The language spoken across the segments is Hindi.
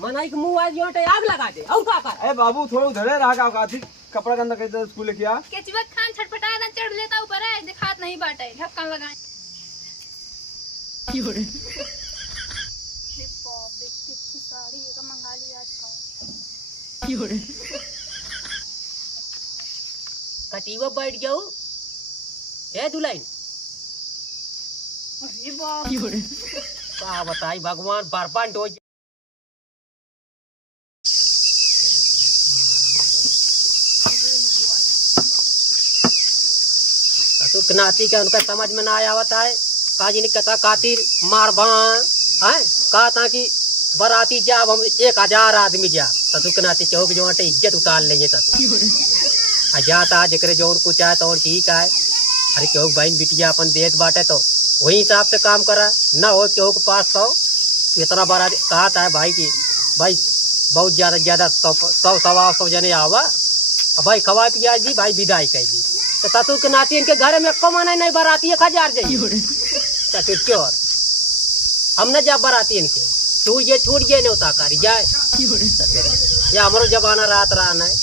मनाई के मुंह आज योटे आग लगा दे और का कर। ए बाबू थोड़ा उधर रहा का काथी कपड़ा के अंदर कैसे स्कूल लेके आ केचुआ खान छटपटा ना चढ़ लेता ऊपर है दिखात नहीं बाटे ढक्कन लगाए की हो रे बाप रे कितनी साड़ी है मंगा ली आज का की हो रे कटीवा बैठ जाऊ ए दुलाइन अरे बाप की हो रे का बताई भगवान बर्बाद हो नाती का उनका समझ में ना आया होता है काजी ने कहता खातिर मार है कहा था कि बराती जाब हम 1000 आदमी जा तू नाती चौक जो इज्जत उतार लेंगे जाता जकरे जो कुछ है तो ठीक है अरे क्यों बहन बिटिया अपन देत बाटे तो वही हिसाब से काम करा ना हो क्यों के पास तो इतना बड़ा कहा था भाई की भाई बहुत ज्यादा 100 जने आवा भाई खवा पिया जी भाई विदाई कह दी तो ततु के नाती इनके घर में कमाना नहीं बराती 1000 जाइए क्यों हम न जा बराती इनके छूट ये नहीं होता कर जाए ये हमारो जमाना रात रहना है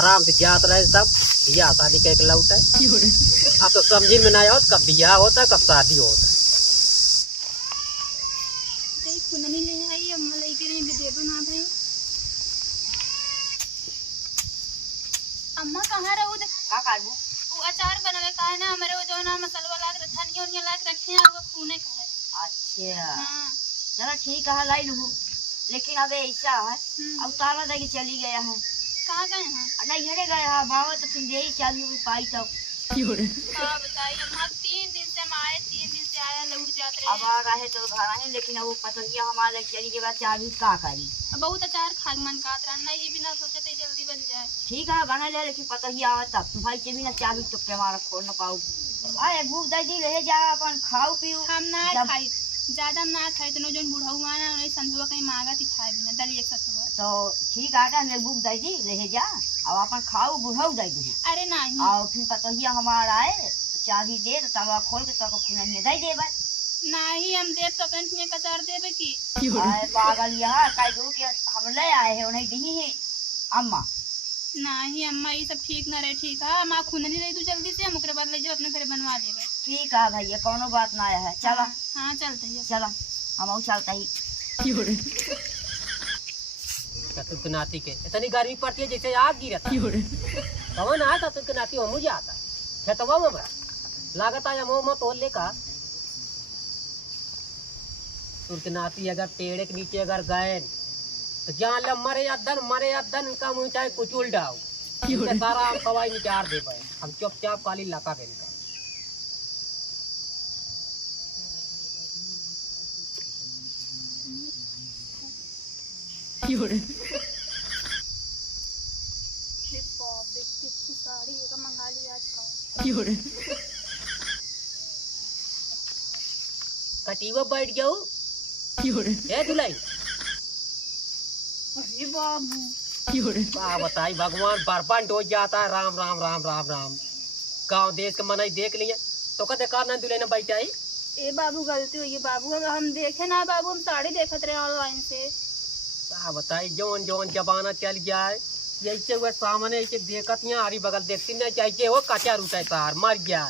आराम से जात रहे सब बिया शादी के लौट है अब तो समझी में नहीं होता कब बिया होता है कब शादी होता है अम्मा कहाँ रहू का काटबू वो अचार बनावे का है ना हमारे वो जो ना मसाला लाग धनिया उनिया लाग रखे हैं वो खूने का है। अच्छा हाँ। चलो ठीक है लाई लू लेकिन अब ऐसा है अब ताला दे के चली गया है कहाँ गए हैं नहीं घरे गया है बाबा तो फिर यही चालू भी पाई तब हाँ बताइए अम्मा 3 दिन से हम आए 3 दिन से आए लौट जाते रहे अब आ रहे तो घर आए लेकिन अब वो पतंगिया हमारे चली के बाद चाबी का करी बहुत अचार खाग मन का रहा ये भी ना सोचे थे जल्दी बन जाए ठीक है बना ले लेकिन पतंगिया आवे तब भाई के भी ना चाबी तो हमारा खोल न पाऊ आए भूख दे दी रहे जा अपन खाओ पियो हम ना खाई ज्यादा ना खाए तो जो बूढ़ऊ माना उन्हें संधुआ कहीं मांगा थी खाए बिना दली एक साथ तो ठीक है हमें भूख दे दी रहे जा अब अपन खाओ बुढ़ऊ दे दी अरे नहीं और फिर पतंगिया हमारा आए तो चाबी दे तो तवा खोल के तब खुना में दे देबे नहीं हम देव तो अपन में कचार देवे की आए पागल यहाँ काई दो के हम ले आए हैं उन्हें दी है अम्मा नहीं अम्मा ये सब ठीक ना रहे ठीक है माँ खून नहीं रही तू जल्दी से हम बाद ले जाओ अपने घर बनवा देवे ठीक है भैया कोनो बात ना आया है चलो हाँ चलते हैं चलो हम चलता ही ततु के नाती के इतनी गर्मी पड़ती है जैसे आग गिरता कौन आया ततु के नाती वो मुझे आता खेतवा में लागत आया मोह मत तोड़ ले का तुर के नाती अगर पेड़ के नीचे अगर गए तो जहाँ ल मरे अदन का मुँह चाहे कुछ उल्टाओ सारा हम कवाई निचार दे पाए हम चुपचाप काली लाका बेन का साड़ी है मंगा ली आज का कटीवा बैठ जाऊ ए दुलाई अरे बाबू का बताई भगवान बर्बाद हो जाता है राम राम राम राम राम गांव देश के मनाई देख लिए तो कदे कार ना दुलाई ने बैठा ही ए बाबू गलती हुई है बाबू अगर हम देखे ना बाबू हम साड़ी देखते रहे ऑनलाइन से का बताई जौन जौन जमाना चल जाए ऐसे हुए सामने ऐसे देखत यहाँ हरी बगल देखती नहीं चाहिए वो कचा रूटा है तार मर गया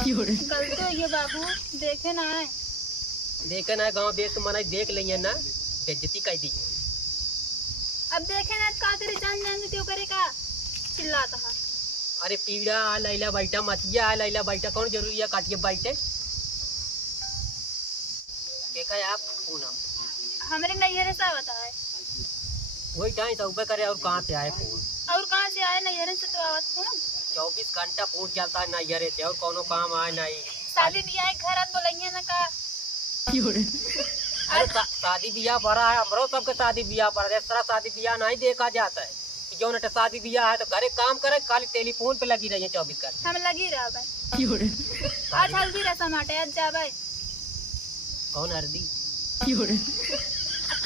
गलती हुई है बाबू देखे ना है देखे ना गांव देश के मनाई देख लेंगे ना बेइज्जती कर दी अब देखे ना का तेरे जान जाएंगे क्यों करेगा चिल्लाता है अरे पीड़ा आ लैला बैठा मतिया आ लैला बैठा कौन जरूरी है काटिए बैठे देखा है आप फोन हमारे नैहरे सा बताए वही टाइम सब करे और कहाँ से आए फोन और कहाँ से आए नैहरे से तो आवत फोन 24 घंटा फोन चलता है नैहरे से और कोनो काम आए नहीं शादी ब्याह घर बोलेंगे ना का अरे शादी ब्याह पड़ा है हमरो सबके शादी ब्याह पड़ा है इस तरह शादी ब्याह नहीं देखा जाता है जो न शादी ब्याह है तो घरे काम करे खाली टेलीफोन पे लगी रही है 24 घंटे हम लगी रहा भाई आज हल्दी रसम हटे आज जा भाई कौन हल्दी अब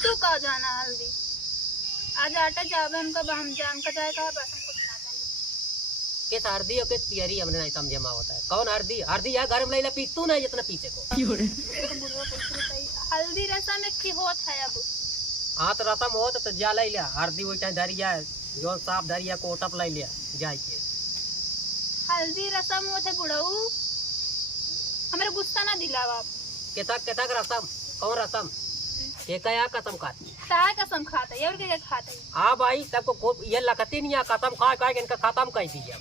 तू कहाँ जाना हल्दी आज आटा जावे हमका हम जान का जाए कहा बस हम कुछ ना जाने किस हल्दी और किस पियरी हमने नहीं समझे में होता है कौन हल्दी हल्दी यार घर में लैला पीसतू नहीं जितना पीछे को हल्दी रसम में की होत है अब हाथ रसम हो तो जा ले लिया हल्दी वही टाइम धरिया जो साफ धरिया कोटप ले लिया जाए के हल्दी रसम वो थे बुढ़ऊ, हमारे गुस्सा ना दिलावा आप। केतक केतक रसम कौन रसम ये क्या कसम खा काय कसम खाता है और क्या खाता है? हाँ भाई सबको ये लगती नहीं है कसम खा खा के इनका खत्म कर दीजिए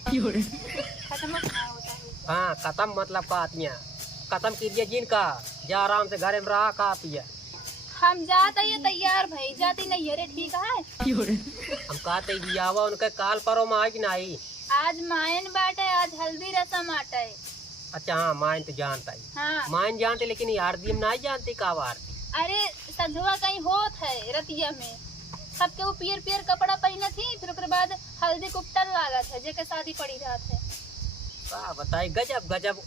खत्म होता है। हाँ खत्म मतलब का आतियाँ खत्म कीजिए जिनका जा आराम से घर में रहा खा पिया हम जाते ये तैयार भाई जाती नहीं अरे ठीक है। हम कहते बियावा उनके काल परो में आई कि नहीं। आज मायन बाटे, आज हल्दी रसम आटा है। अच्छा हाँ मायन तो जानता ही हाँ मायन जानते लेकिन ये आरती में नहीं जानती का आरती। अरे संझवा कहीं होत है रतिया में सबके वो पियर पियर कपड़ा पहने थी, फिर उसके बाद हल्दी कुपटन लागत है जेके शादी पड़ी रात है। का बताई गजब गजब।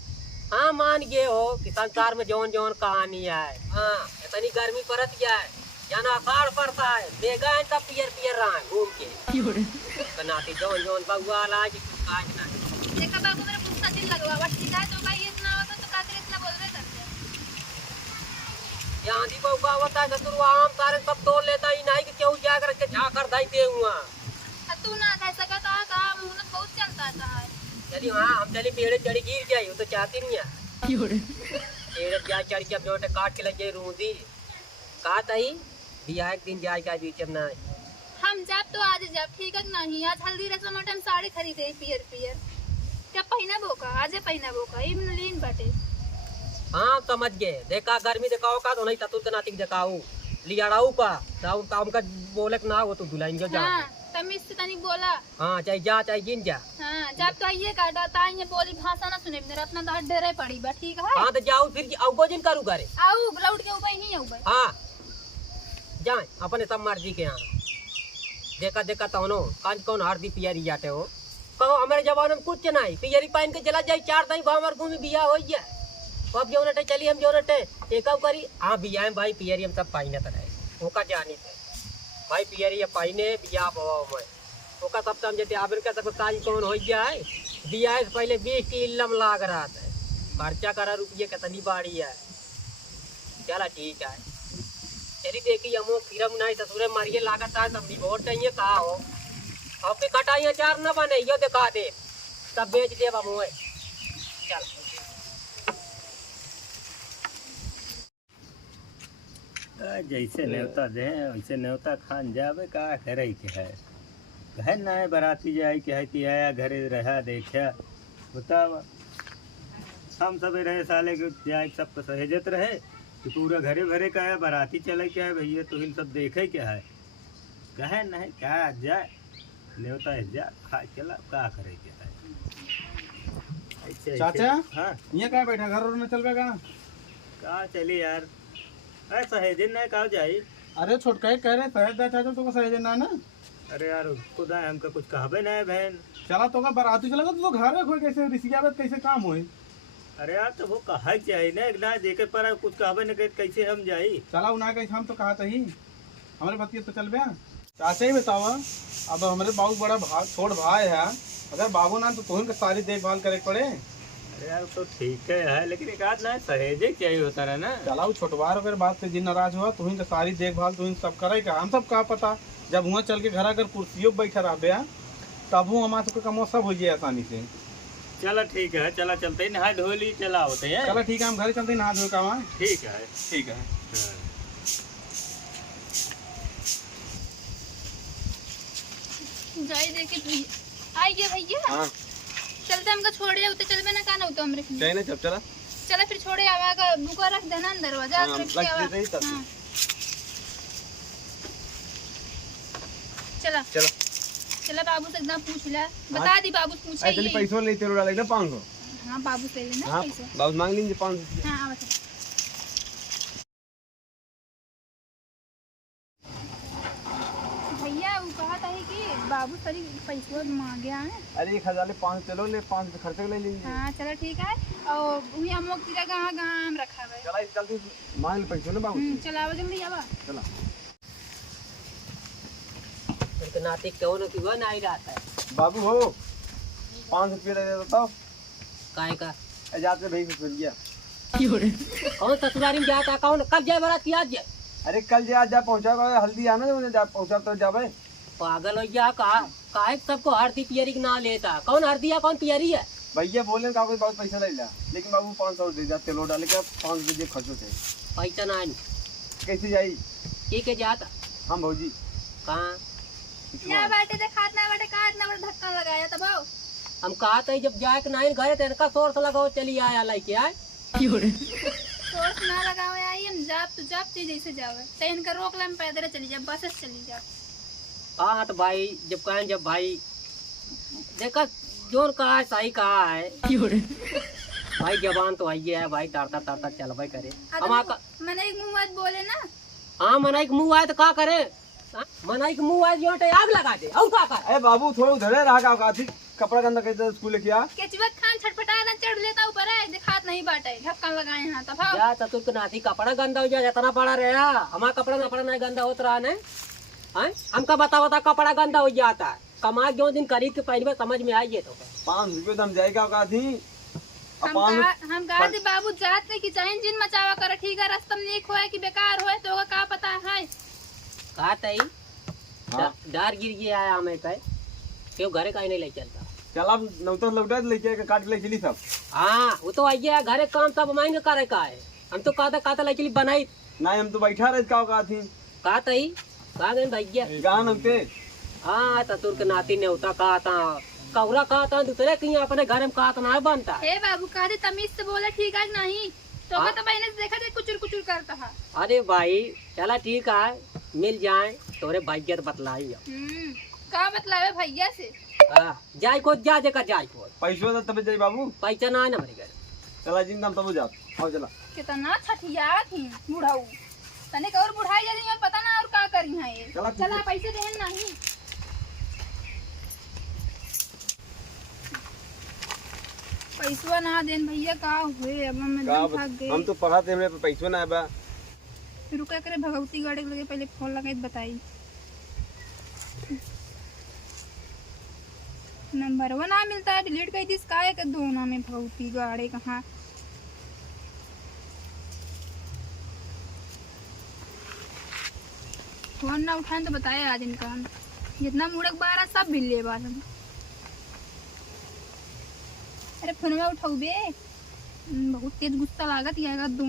हाँ मान गए हो कि संसार में जौन जौन कहानी है। हाँ इतनी गर्मी पड़त गया है जाना अखाड़ पड़ता है बेगा तब पियर पियर रहा है घूम के कनाती जौन जौन बगुआ लाज काज नहीं देखा बाबू मेरा गुस्सा दिल लगवा ठीक है तो भाई इतना होता तो काकर इतना बोल रहे करते यहाँ दी बगुआ होता है तो आम सारे सब तोड़ लेता ही नहीं कि क्यों जा करके झाकर दाई दे हुआ तू ना कह सकता था मुंह बहुत चलता था। यदि हाँ हम चली पेड़ चढ़ी गिर जाये वो तो चाहती नहीं है पेड़ जा चढ़ के अपने काट के लगे रूंदी कहा तही दिया एक दिन जाए का बीच में हम जब तो आज जब ठीक है नहीं आज हल्दी रसम हम साड़ी खरीदे पियर पियर क्या पहना बोका आज पहना बोका इम लीन बटे। हाँ समझ गए देखा गर्मी दिखाओ का तो नहीं ततुल के नातिक दिखाऊ लियाड़ाऊ का दाऊ काम का बोले ना हो तो दुलाएंगे जा। हाँ तमीज से तनी बोला। हाँ चाहे जा चाहे गिन जा। हाँ जब तो ये काटा ताई बोली भाषा ना सुने मेरा अपना तो डेरे पड़ी बा ठीक है। हाँ तो जाओ फिर आओ जिन करू करे आओ लौट के ऊपर नहीं आऊ भाई। हाँ जाए अपने सब मर्जी के यहाँ देखा देखा तो नो कांच कौन हरदी पियरी जाते हो कहो हमारे जवान में कुछ नहीं पियरी पहन के चला जाए चार दाई भावर घूमी बिया हो गया अब जो नटे चली हम जो नटे एक करी हाँ बिया है भाई पियरी हम सब पाइने तो रहे ओका जानी थे भाई पियरी पाइने बिया में ओका सब समझते आबिर का सब काज कौन हो जाए बिया से पहले 20 की इल्लम लाग रहा था खर्चा करा रुपये कितनी बाड़ी है चला ठीक है चली देखी हमो फिरम नहीं ससुरे मारिए लागत है सब निभोट चाहिए कहा हो आपकी कटाइयाँ चार न बने यो दिखा दे तब बेच दे बाबू चल जैसे न्योता दे वैसे न्योता खान जावे का करे के है घर ना है बराती जाए के है कि आया घरे रहा देखा बतावा हम सब रहे साले के जाए सबको सहेजत रहे कि पूरा घरे भरे का है बराती चले क्या है भैया तो इन सब देखे क्या है कहे नहीं क्या जाए न्योता जा खा चला का करे के है ऐसे चाचा हाँ ये क्या बैठा घर और न चल कहाँ चली यार अरे सहेजन नहीं कहा जाई अरे छोटका कह रहे सहेज दे चाचा तो सहेज ना ना अरे यार खुदा हमका कुछ कहबे नहीं बहन चला तो का बराती चला तो घर में कोई कैसे रिसियाबत कैसे काम होई अरे यार तो वो कहा चाहिए ना ना देखे पर कुछ कहबे न कैसे हम जाई चला उना कैसे हम तो कहा था ही हमारे बतिया तो चल बया चाचा ही बताओ अब हमारे बाबू बड़ा छोट भाई है अगर बाबू ना तो तुम सारी देखभाल करे पड़े। अरे यार तो ठीक है लेकिन एक आध ना सहेजे चाहिए होता है ना चलाऊ छोटवार अगर बात से जिन नाराज हुआ तुम तो सारी देखभाल तुम सब करे का हम सब का पता जब वहाँ चल के घर अगर कुर्सियों बैठा रहा तब वो हमारे सबका कमो सब हो जाए आसानी से। चलो ठीक है चला चलते नहा धोली चला होते हैं चलो ठीक है हम घर चलते नहा धो का वहाँ ठीक है ठीक है। जाए देखे भैया आइए भैया हाँ चलते हमको छोड़े उते चलबे ना काना उते हमरे चाहिए ना चला चला फिर छोड़े आवा का बुका रख देना अंदर दरवाजा हाँ, रख के आवा रख दे तब। हाँ। चला चलो चला बाबू से एकदम पूछ ले बता दी बाबू से पूछा ऐसे पैसों लेते रहो डालेगा 500। हाँ बाबू से लेना हाँ पैसे बाबू मांग लीजिए 500। हाँ आवा चल। भैया वो कहा था कि बाबू सारी पैसे मांगे हैं। अरे 1000 500 चलो ले 500 खर्चे ले लीजिए। हाँ चलो ठीक है और वही हम लोग की जगह गाँव रखा है। चला जल्दी मांग ले पैसे ना बाबू चला आवा जल्दी आवा चला उनके नाते क्यों न क्यों नहीं रहता है बाबू हो 500 रुपये दे देता काय का जाते भाई से सुन गया कौन ससुरारी में जाता कौन कब जाए बारात आज जाए अरे कल जा पहुंचा हल्दी आना जो जा पहुंचा तो जावे। पागल हो गया काहे सबको हरदी पियरी ना लेता, कौन हरदी है कौन पियरी है? भैया बोले कागज बहुत पैसा ले ला, लेकिन बाबू 500 दे जा, तेलो डाल के 500 दीजिए खर्चो से। पैसा ना कैसे जाई? के जाता हम भौजी कहाँ या बाटे दे खात ना बाटे का इतना बड़ा धक्का लगाया तब आओ। हम कहा था जब जाए के नहीं घरे तो इनका सोर्स लगाओ चली आया लेके आए। सोच ना लगाओ आई हम जाप चीज जैसे जावे ते इनका रोक ला, हम पैदल चली जा, बस से चली जा। हाँ तो भाई जब कहें जब भाई देखा जोन कहा है सही कहा है भाई, जबान तो आई है भाई, तारता चल भाई करे हम मैंने एक मुंह मत बोले ना। हाँ मनाई के मुंह आए तो का करे, मनाई के मुंह आए जो आग लगा दे और का करे। ए बाबू थोड़ा उधर रहा का थी कपड़ा गंदा कैसे स्कूल लेके आ। केचुआ खान छटपटा ना चढ़ लेता ऊपर है, दिखात नहीं बाटे ढक्कन लगाए हां तब आओ। या तो तू नाती कपड़ा गंदा हो जाए इतना बड़ा रहा, हमारा कपड़ा नहीं गंदा होता रहा ने। हमका बता कपड़ा गंदा हो जाता है, कमा जो दिन खरीद के पहनवे समझ में आइए तो 5 रुपये तो हम जाएगा का थी। हम कहा थे बाबू जात ने कि चाहे जिन मचावा कर ठीक है, रास्ता में एक होए कि बेकार होए तो का पता है। कहा तई डर गिर गया है हमें कहे क्यों घरे कहीं नहीं ले चलता। चला नौता लौटा लेके काट ले चली सब। हाँ वो तो आइए घरे काम सब मांगे करे का है, हम तो कहता ले चली बनाई ना हम तो बैठा रहे का थी। कहा तई कहा गए भैया कहाँ नौते। हाँ तो तुर के नाती ने होता कहा था कौरा कहा था दूसरे कहीं अपने घर में कहा था ना बनता है। हे बाबू कहा थे तमीज से बोला ठीक है नहीं तो हाँ? तो मैंने देखा था कुचुर करता है। अरे भाई चला ठीक है मिल जाए तोरे भाग्य बतलाई। का बतलावे भैया से जाय को जा जेका जाय को पैसो ना तब जाई बाबू। पैसा ना है ना मेरे घर। चला जिन दाम तब जा आओ चला। कितना छठिया थी बुढ़ाऊ तने और बुढ़ाई जल्दी में पता ना और का करी है ये। चला पैसे देहन नहीं पैसा ना देन भैया का हुए अब मैं भाग गए। हम तो पढ़ाते हमरे पैसो ना बा। रुका करे भगवती गाड़ी लगे पहले फोन लगाई बताई नंबर वो ना मिलता है, डिलीट कर दी इसका है कि दोनों में भगवती गाड़ी कहाँ। फोन ना उठाए तो बताया आज इनका जितना मुड़क बारा सब बिल ले बार। अरे फोन में उठाऊ बे बहुत तेज गुस्सा लागत ये दोनों